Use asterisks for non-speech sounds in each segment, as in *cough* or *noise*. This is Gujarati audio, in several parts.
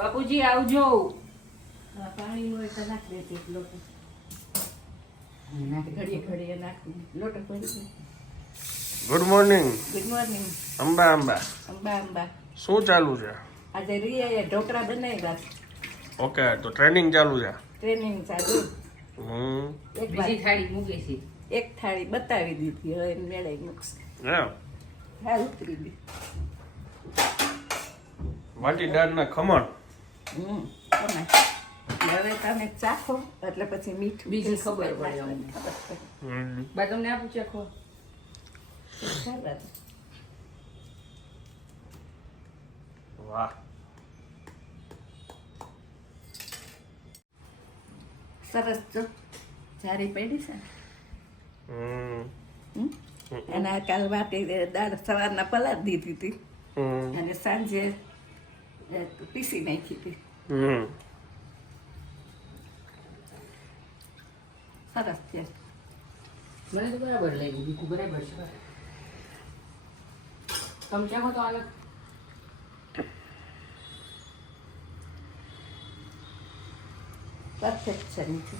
બાપુજી આવજો. પાણી હોય તો નાખ દેતી લોટો. ઘડીએ ઘડીએ નાખું. લોટો good morning good morning Amba Amba. Amba Amba. શું ચાલુ છે? આજે રિયાએ ઢોકળા બનાવ્યા. ઓકે તો ટ્રેનિંગ ચાલુ છે? ટ્રેનિંગ ચાલુ. હમ. એક બીજી થાળી મૂકે છે. એક થાળી બતાવી દીધી હવે મેળે મૂકશે. હા હા ઉતરી દી વાટી દાળના ખમણ? હમ. હવે તમે ચાખો એટલે પછી મીઠું બીજી ખબર પડે. અમને. બા તમને આપું ચાખો? સરસ. વાહ. સરસ જો. જારી પડી છે. હમ. હમ? અને કાલ વાટી દાળ સવારના પલાળ દીધી હતી. અને સાંજે પીસી નાખી હતી. સરસ છે. મને તો બરાબર લાગ્યું બીજું બરાબર છે. તમે ચાખો તો અલગ પરફેક્ટ છે બરાબર.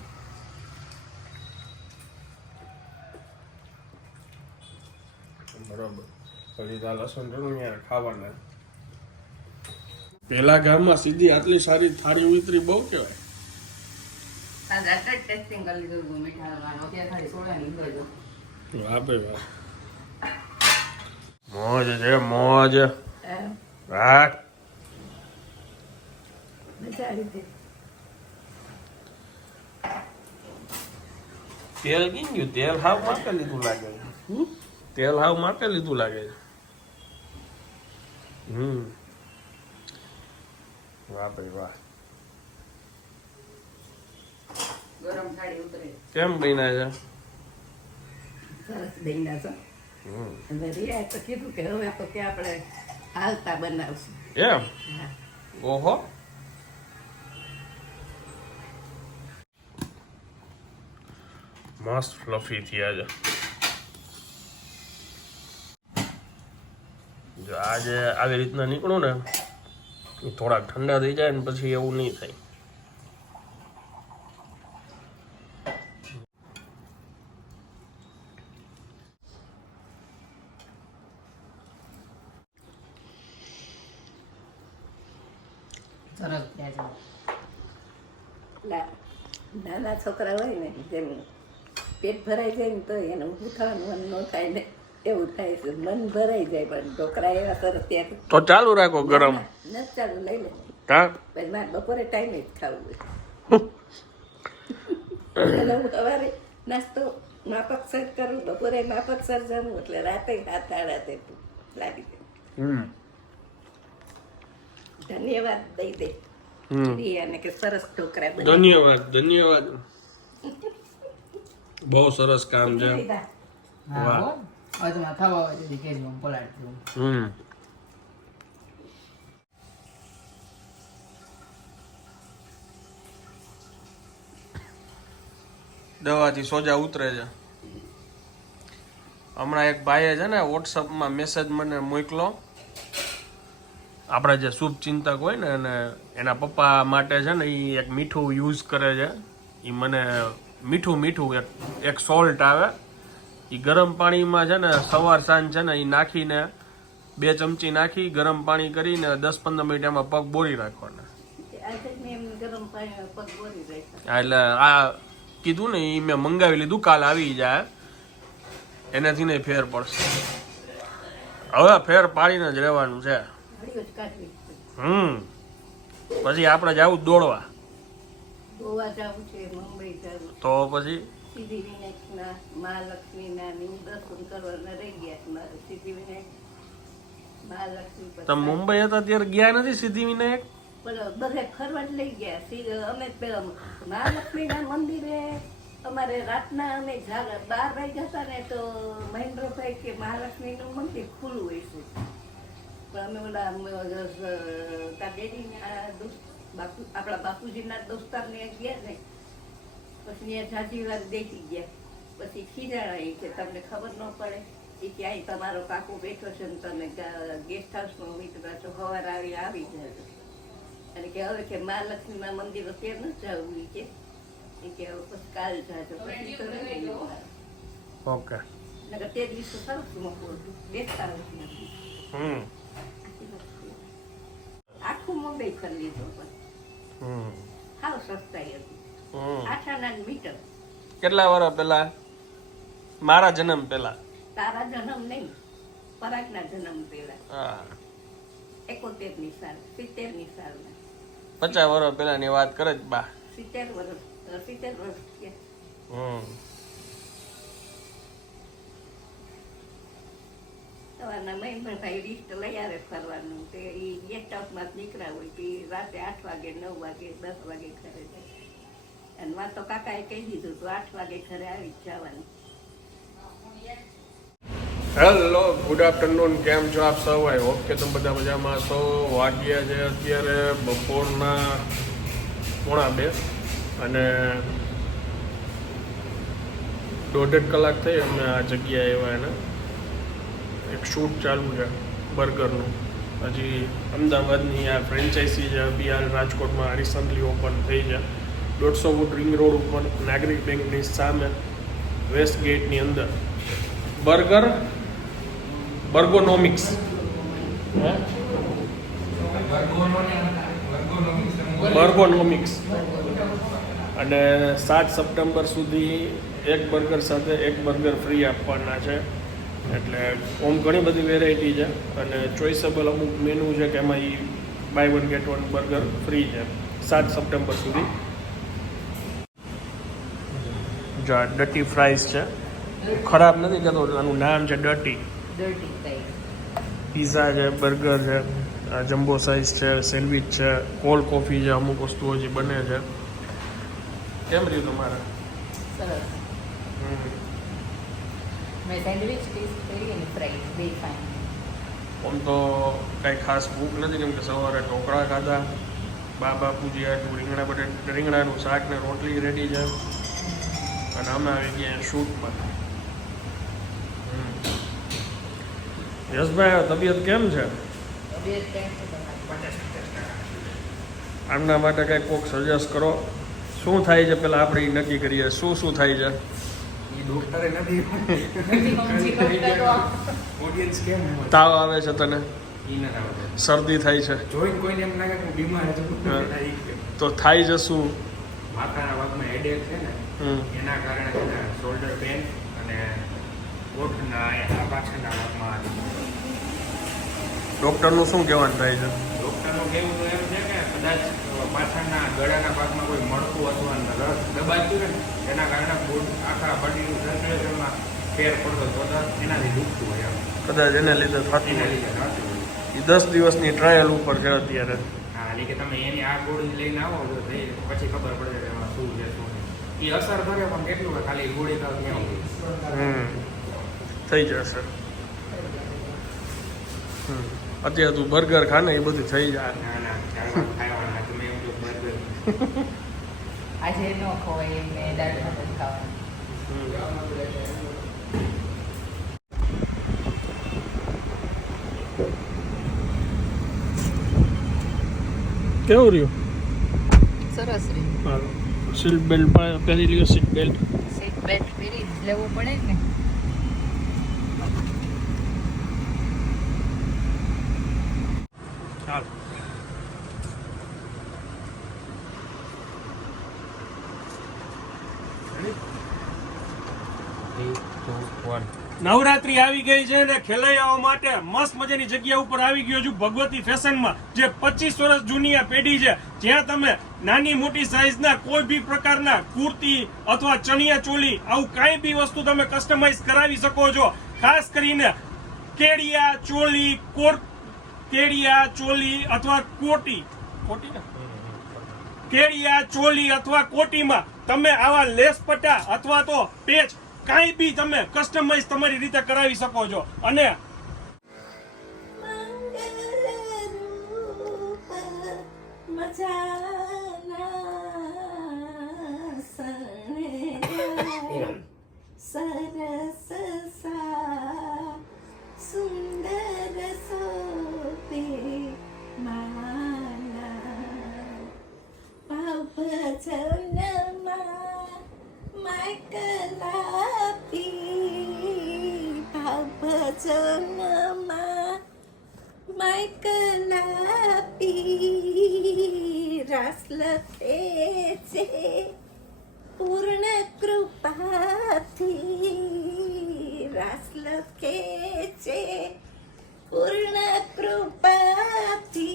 બરોબર ફરીદા લસણ જરૂર યાર ખાવાના. પેલા ગામમાં સીધી આટલી સારી થાળી ઉતરી બહુ કહેવાય. વાહ ભાઈ વાહ. મોજ છે મોજ. વાહ તેલ કઈ ગયું? તેલ હાવ માપે લીધું લાગે છે. હમ? તેલ હાવ માપે લીધું લાગે છે. હમ. વાહ ભાઈ વાહ. ગરમ થાળી ઉતરે. કેમ બન્યા છે? સરસ દઈના છો. અને રિયાએ તો કીધું કે હવે તો કે આપણે હાલતા બનાવશું. એમ? ઓહો. મસ્ત ફ્લફી થયા છે. જો આજે આવી રીતના નીકળું ને એ થોડાક ઠંડા થઈ જાય ને પછી એવું નહીં થાય. નાના છોકરા હોય ને જેમ પેટ ભરાઈ જાય ને તો એને ઊભું થવાનું ન થાય ને. એવું થાય છે મન ભરાઈ જાય પણ ઢોકળા એવા સરસ ત્યાં તો ચાલુ રાખો ગરમ. ન ચાલુ લઈ લે. કા પછી મારે બપોરે ટાઈમે જ ખાવું હોય. *laughs* હું સવારે નાસ્તો સર કરું બપોરે માપક સર જમું એટલે રાતે હાથ આડા તે લાગી જાય હમ. ધન્યવાદ દઈ દે. હમ. કે સરસ ઢોકળા ધન્યવાદ ધન્યવાદ. બહુ સરસ કામ છે. વાહ. હવે હું પલાળી દઉં હમ. દવાથી સોજા ઉતરે છે. હમણાં એક ભાઈએ છે ને વોટ્સઅપમાં મેસેજ મને મોકલો. આપણા જે શુભ ચિંતક હોય ને અને એના પપ્પા માટે છે ને એ એક મીઠું યુઝ કરે છે. એ મને મીઠું મીઠું એક એક સોલ્ટ આવે. એ ગરમ પાણીમાં છે ને સવાર સાંજ છે ને એ નાખીને બે ચમચી નાખી ગરમ પાણી કરીને દસ પંદર મિનિટ એમાં પગ બોળી રાખવાના. બોરી રાખ્યા. હા, એટલે આ કીધું ને એ મેં મંગાવી લીધું કાલ આવી જાય એનાથી નહીં ફેર પડશે. હવે ફેર પાડીને જ રહેવાનું છે. હમ. પછી આપણે જવું દોડવા તો પછી? સિદ્ધિ વિનાયકના મહાલક્ષ્મીના ની દર્શન કરવાના રહી ગયા સિદ્ધિ વિનાયક મહાલક્ષ્મી તમે મુંબઈ હતા ત્યારે ગયા નથી સિદ્ધિ વિનાયક પણ બધે ફરવા લઈ ગયા. અમે પેલા મહાલક્ષ્મીના મંદિરે અમારે રાતના અમે બાર વાગ્યા હતા ને તો મહેન્દ્રભાઈ કે મહાલક્ષ્મીનું મંદિર ખુલ્લું હોય છે. પણ અમે ઓલા તાર ડેડીના આપણા બાપુજીના દોસ્તારને ગયા ને પછી ત્યાં જાજી વાર દેખી ગયા. પછી ખીજાણા એ કે તમને ખબર ન પડે એ કે અહીં તમારો કાકો બેઠો છે ને તમે ગેસ્ટ હાઉસમાં મિત્ર છો સવાર આવી આવી જાય અને કે હવે કે મહાલક્ષ્મીના મંદિર અત્યારે ન જવું કે? એ કે હવે પછી કાલ જાજો પછી તો ઓકે. નકર તે દિવસે સરસ મોકલું બેસતા હમ. આખું મુંબઈ ફરી લીધું પણ. હમ. હાવ સસ્તાઈ હતી. મીટર. કેટલા વર્ષ પહેલા? મારા જન્મ પહેલા. તારા જન્મ નહીં પરાગના જન્મ પહેલા. હા. એકોતેરની સાલ સિત્તેરની સાલ પચાસ વર્ષ પહેલાની વાત કરે જ બા. સિત્તેર વર્ષ સિત્તેર વર્ષ હમ. સવારના મહેન્દ્રભાઈ લિસ્ટ લઈ આવે ફરવાનું તે એ ગેસ્ટ હાઉસમાં નીકળ્યા હોય તે રાતે આઠ વાગે નવ વાગે દસ વાગે ઘરે જાય. અને તો તો કાકાએ કહી દીધું તો આઠ વાગે ઘરે આવી જ જવાનું. હેલો ગુડ આફ્ટરનૂન કેમ છો આપ સૌ? આઈ હોપ કે તમે બધા મજામાં છો. વાગ્યા છે અત્યારે બપોરના પોણા બે અને દોઢેક કલાક થઈ અમે આ જગ્યાએ આવ્યા એને. એક શૂટ ચાલુ છે બર્ગરનું હજી અમદાવાદની આ ફ્રેન્ચાઇઝી છે બિહાર રાજકોટમાં રિસન્ટલી ઓપન થઈ છે. દોઢસો ફૂટ રિંગ રોડ ઉપર નાગરિક બેંકની સામે વેસ્ટ ગેટની અંદર બર્ગર બર્ગોનોમિક્સ બર્ગોનોમિક્સ અને સાત સપ્ટેમ્બર સુધી એક બર્ગર સાથે એક બર્ગર ફ્રી આપવાના છે. એટલે ઓમ ઘણી બધી વેરાયટી છે અને ચોઇસેબલ અમુક મેનુ છે કે એમાં એ buy one get one burger free છે સાત સપ્ટેમ્બર સુધી. જો આ ડટી ફ્રાઈસ છે. ખરાબ નથી કહેતો આનું નામ છે ડટી પીઝા છે બર્ગર છે જમ્બો સાઇઝ છે સેન્ડવિચ છે કોલ્ડ કોફી છે અમુક વસ્તુઓ હજી બને છે. કેમ રહ્યું તમારે? આમ તો કાંઈ ખાસ ભૂખ નથી કેમ કે સવારે ઢોકળા ખાધા બા બાપુજી આટલું રીંગણા બટે રીંગણાનું શાક ને રોટલી રેડી છે. અને અમે આવી ગયા શૂટમાં. યશભાઈ તબિયત કેમ છે? આમના માટે કંઈક કોઈક સજેસ્ટ કરો. શું થાય છે પેલા આપણે નક્કી કરીએ. શું શું થાય છે? ઈ ડોક્ટરે નથી. *laughs* નથી સમજી ડોક્ટર તો ઓડિયન્સ કેમ હોય? તાવ આવે છે તને. શરદી થાય છે? કોઈને એમ લાગે બીમાર *laughs* તો થાય છે શું? માથાના ભાગમાં હેડેક છે ને હમ. એના કારણે છે ને શોલ્ડર પેન અને ઓઠના આ પાછળના ભાગમાં ડૉક્ટરનું શું કહેવાનું થાય છે? ડૉક્ટરનું કહેવું તો એમ છે કે કદાચ પાછળના ગળાના ભાગમાં કોઈ મળતું અથવા રસ દબાતું ને એના કારણે ફૂડ આખા બોડીનું સર્ક્યુલેશનમાં ફેર પડતો તો એનાથી દુખતું હોય એમ. કદાચ એને લીધે થતું એના લીધે થતું એ દસ દિવસની ટ્રાયલ ઉપર છે અત્યારે. હા એટલે કે તમે એની આ ગોળી લઈને આવો તો પછી ખબર પડે કે એમાં શું છે શું એ અસર કરે પણ કેટલું કે ખાલી ગોળી હમ. થઈ જશે હમ. અત્યારે તું બર્ગર ખાને એ બધું થઈ જાય. ના ના ખાવાના તમે એમ જો બર્ગર. *laughs* આજે ન ખવાય એમને દાળ ભાત ખાવાનું. કેવું રહ્યું? સરસ રે હાલો સીટ બેલ્ટ પહેરી લ્યો સીટ બેલ્ટ. સીટ બેલ્ટ પહેરી લેવું પડે ને ચાલો નવરાત્રી આવી ગઈ છે અને ખેલૈયાઓ માટે મસ્ત મજાની જગ્યા ઉપર આવી ગયો છું ભગવતી ફેશનમાં, જે પચીસ વર્ષ જૂની આ પેઢી છે. જ્યાં તમે નાની મોટી સાઈઝના કોઈ બી પ્રકારના કુર્તી અથવા ચણિયા ચોલી, આવું કાંઈ બી વસ્તુ તમે કસ્ટમાઇઝ કરાવી શકો છો. ખાસ કરીને કેડિયા ચોલી, કોટ કેડિયા ચોલી અથવા કોટી. કોટી ને કેડિયા ચોલી અથવા કોટીમાં તમે આવા લેસ પટ્ટા અથવા તો પેચ કાંઈ બી તમે કસ્ટમાઇઝ તમારી રીતે કરાવી શકો છો. અને સરસ Michael Happy Rasla Fece Purna Krupati Rasla Fece Purna Krupati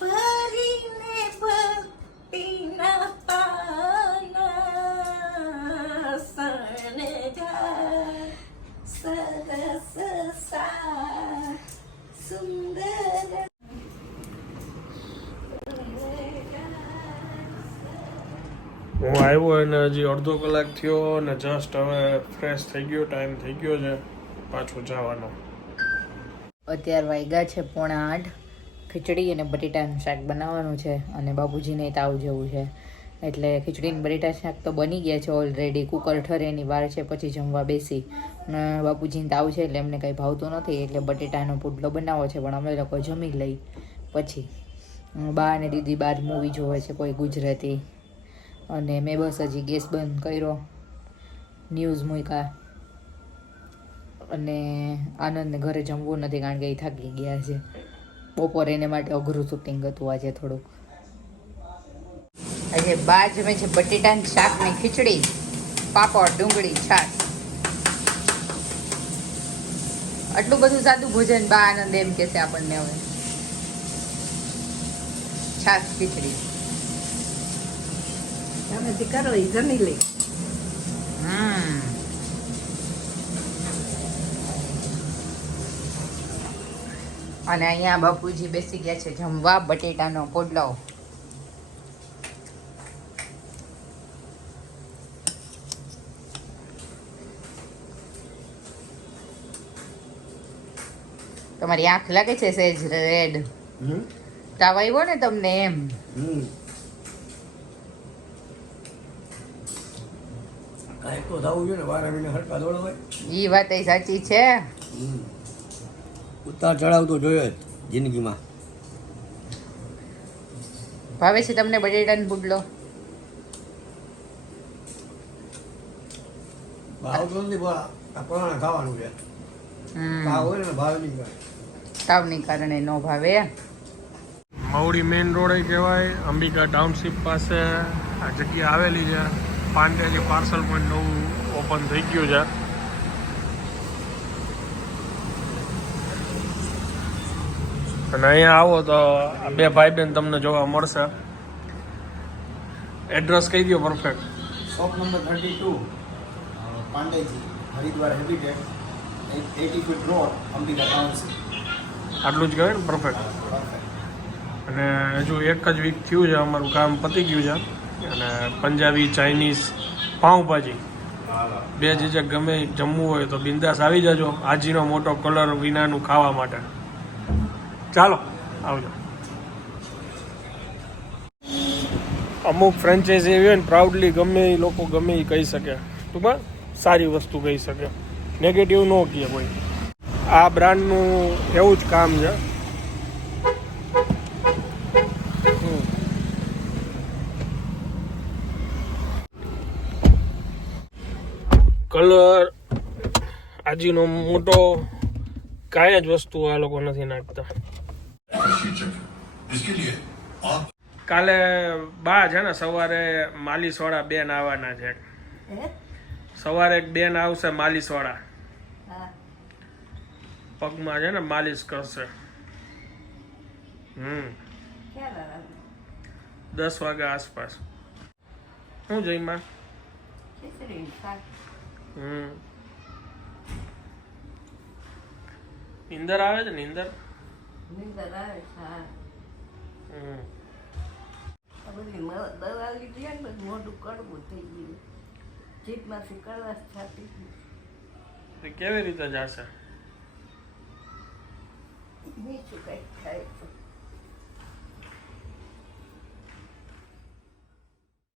Parine Bhakti Napana Sanjaya હું આવ્યો અને હજી અડધો કલાક થયો અને જસ્ટ હવે ફ્રેશ થઈ ગયો ટાઈમ થઈ ગયો છે પાછો જવાનો. અત્યાર વાગ્યા છે પોણા આઠ. ખીચડી અને બટેટાનું શાક બનાવવાનું છે અને બાપુજીને તાવ જેવું છે. એટલે ખીચડી બટેટા શાક તો બની ગયા છે ઓલરેડી કુકર ઠરે એની વાર છે, પછી જમવા બેસી. અને બાપુજીને તાવ છે એટલે એમને કંઈ ભાવતું નથી, એટલે બટેટાનો પુડલો બનાવો છે, પણ અમે લોકો જમી લઈ. પછી, બા અને દીદી બાર મૂવી જોવે છે કોઈ ગુજરાતી. અને મેં બસ હજી ગેસ બંધ કર્યો. ન્યૂઝ મૂક્યા. અને આનંદને ઘરે જમવું નથી કારણ કે એ થાકી ગયા છે. બપોરે એને માટે અઘરું શૂટિંગ હતું આજે થોડુંક. આજે બા જમે છે બટેટાનું શાક ને ખીચડી, પાપડ, ડુંગળી, છાશ. આટલું બધું સાદું ભોજન બા આનંદ એમ કે છે આપણને હવે. છાશ, ખીચડી. તમે જે કરો એ જમી અને અહીંયા બાપુજી બેસી ગયા છે જમવા બટેટાનો પોડલો. તમારી આંખ લાગે છે સેજ રેડ તાવ આવ્યો ને તમને એમ તો થવું જોઈએ ને વાર આવીને હરકા દોડો એ વાત એ સાચી છે. ઉતાર ચડાવ તો જોઈએ જ જિંદગીમાં. ભાવે છે તમને બટેટાનો પુડલો ભાવ તો નથી પણ ખાવાનું છે. હમ. ભાવ હોય ને ભાવ નહીં તાવની કારણે ન ભાવે. મવડી મેઇન રોડ કહેવાય અંબિકા ટાઉનશીપ પાસે આ જગ્યા આવેલી છે. પાંડેજી પાર્સલ પોઈન્ટ નવું ઓપન થઈ ગયું છે. અને અહીંયા આવો તો બે ભાઈ બેન તમને જોવા મળશે. એડ્રેસ કહી દો perfect shop number thirty two Pandeyji Haridwar habitat eighty feet road Ambika આટલું જ કહેવાય ને પરફેક્ટ પરફેક્ટ અને હજુ એક જ વીક થયું છે અમારું કામ પતી ગયું છે. અને પંજાબી ચાઇનીઝ પાઉંભાજી. બે ઝીઝક ગમે જમવું હોય તો બિંદાસ આવી જજો. આજીનો મોટો કલર વિનાનું ખાવા માટે. ચાલો, આવજો. અમુક ફ્રેન્ચાઇઝી એવી હોય ને પ્રાઉડલી ગમે એ લોકો ગમે એ કહી શકે. ટૂંકમાં સારી વસ્તુ કહી શકે. નેગેટિવ ન કહે કોઈ. આ બ્રાન્ડનું એવું જ કામ છે. કલર આજીનો મોટો કાંઈ જ વસ્તુ આ લોકો નથી નાખતા. કાલે બા છે ને સવારે માલિશવાળા બેન આવવાના છે. સવારે એક બેન આવશે માલિશવાળા હા. પગમાં છે ને માલિશ કરશે. હમ. દસ વાગ્યા આસપાસ. શું જઈમાં? નીંદર આવે છે નીંદર? નિંદર આવે હા. બધી દવા લીધી ને મોઢું કડવું થઈ ગયું. જીભમાંથી કડવાશ છાતી ગઈ. કેવી રીતે જશે? મીઠું કંઈક તો.